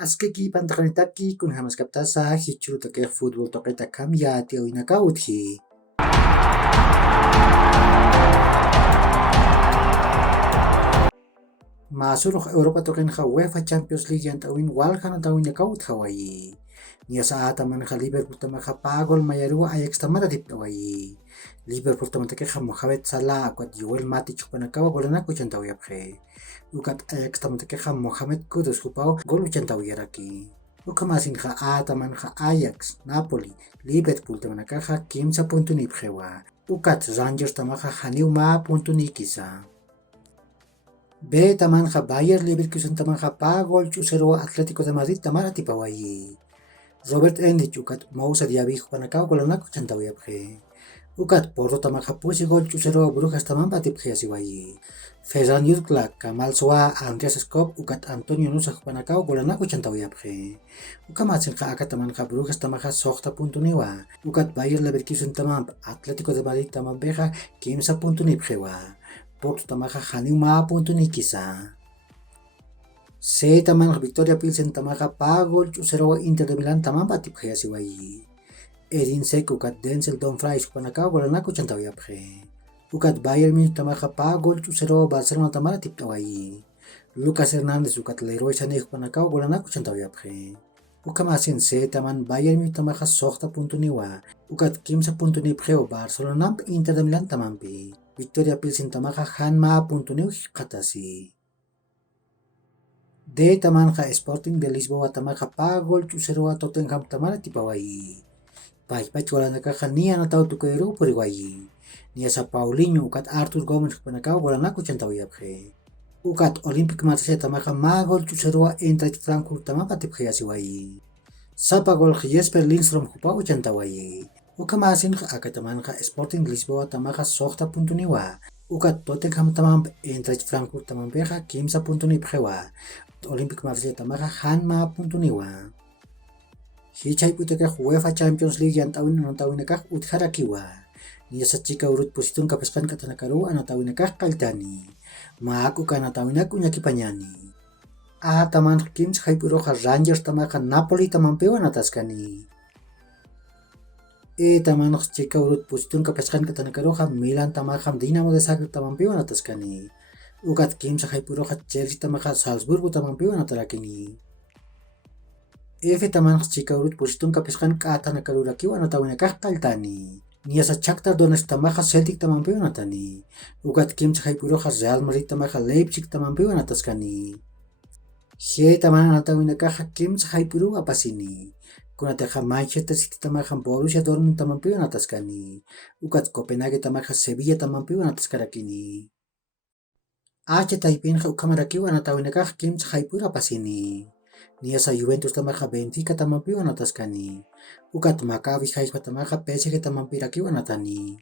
Askeki pantakanitaki kun hamas kaptasa hichu toke fútbol toke takam ya tio inakautki. Masuk Europa token ha UEFA Champions League yang tawin walkan tawin yakaut Hawaii. Nia saat taman ha Liverpool tama ha pagol mayarua Ajax tamata tip Hawaii. Liverpool tama take ha Mohamed Salah kuat Joel Matip panakawa golana ku chantaw yapre. Ukat Ajax tama take ha Mohamed Kudus kupau gol chantaw yaraki. Ukamasin ha taman ha Ajax, Napoli, Liverpool tama naka ha kim sa punto ni Phewa. Ukat Rangers tama ha haniu ma punto ni kisa. B taman ha Bayer Leverkusen taman ha pagol chusero Atlético de Madrid taman tipawai. Robert Endich ukat mausa diabi panakaw golana ku chantaw yapre. Ukat Porto taman ha pusi gol chusero Brujas taman patiphe asiwai. Ferran Jurkla, Kamal Soa, Andreas Skop, ukat Antonio Nusa panakaw golana ku chantaw yapre. Ukamatsin ha akat taman ha Brujas taman ha sokta punto niwa. Ukat Bayer Leverkusen taman Atlético de Madrid taman beha kimsa punto ni phewa. Porto tamaha haniu ma punto ni kisa. Se taman Victoria Pilsen tamaha pagol chusero Inter de Milan taman patip kaya siwai. Edin Seco ukat Denzel Dumfries panakaw golana ku chantaw yapre. Ukat Bayern Munich tamaha pagol chusero Barcelona taman tip tawai. Lucas Hernandez ukat Leroy Sané panakaw golana ku chantaw yapre. Ukamasin se taman Bayern Munich tamaha sokta punto niwa. Ukat kimsa punto ni phreo Barcelona Inter de Milan taman pi. Victoria Pilsen tamaha hanma punto ni katasi. De taman ha Sporting de Lisboa tamaha pagol chusero Tottenham taman tipawai. Pai wala nakakania na tao tukairo puriwai. Nia sa Paulinho ukat Arthur Gomes panakaw wala na ku chantaw yapre. Ukat Olympic Marseille tamaha magol chusero Eintracht Frankfurt taman patipkaya siwai. Sa pagol Jesper Lindstrom kupaw chantawai. Ukamasin ha akataman ha Sporting Lisboa tamaha sokta punto niwa. Ukat Tottenham tamam Eintracht Frankfurt tamam beha kimsa punto ni phewa. Olympic Marseille tamaha hanma punto niwa. Hichay putaka UEFA Champions League yang tawin nakah utharakiwa. Nia sa chika urut positun kapaskan katanakaru anatawin nakah kaltani. Maaku kanatawin aku nyakipanyani. Taman kim sa puro ha Rangers tamaha Napoli tamam pewa nataskani. Taman chika urut positun kapaskan katanakaru ha Milan tamaha Dinamo de Zagreb tamam pewa nataskani. Ukat kim sa puro ha Chelsea tamaha Salzburgo tamam pewa natarakini. Taman chika urut positun kapaskan katanakaru rakiwa anatawin nakah kaltani. Nia sa Shakhtar Donetsk tamaha Celtic tamam pewa natani. Ukat kim sa puro ha Real Madrid tamaha Leipzig tamam pewa nataskani. Taman anatawin nakah kim sa puro apasini. Kunataha Manchester City tamaha Borussia Dortmund tamam pewa nataskani. Ukat Copenhagen tamaha Sevilla tamam pewa nataskarakini. Taipin ha ukamarakiwa anatawin nakah kim sa puro apasini. Nia sa Juventus tamaha Benfica tamam pewa nataskani. Ukat Maccabi Haifa tamaha PSG tamam pirakiwa natani.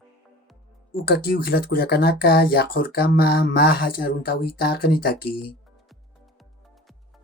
Ukakiw hilat kuyakanaka yakor kama mahaj aruntawita kanitaki.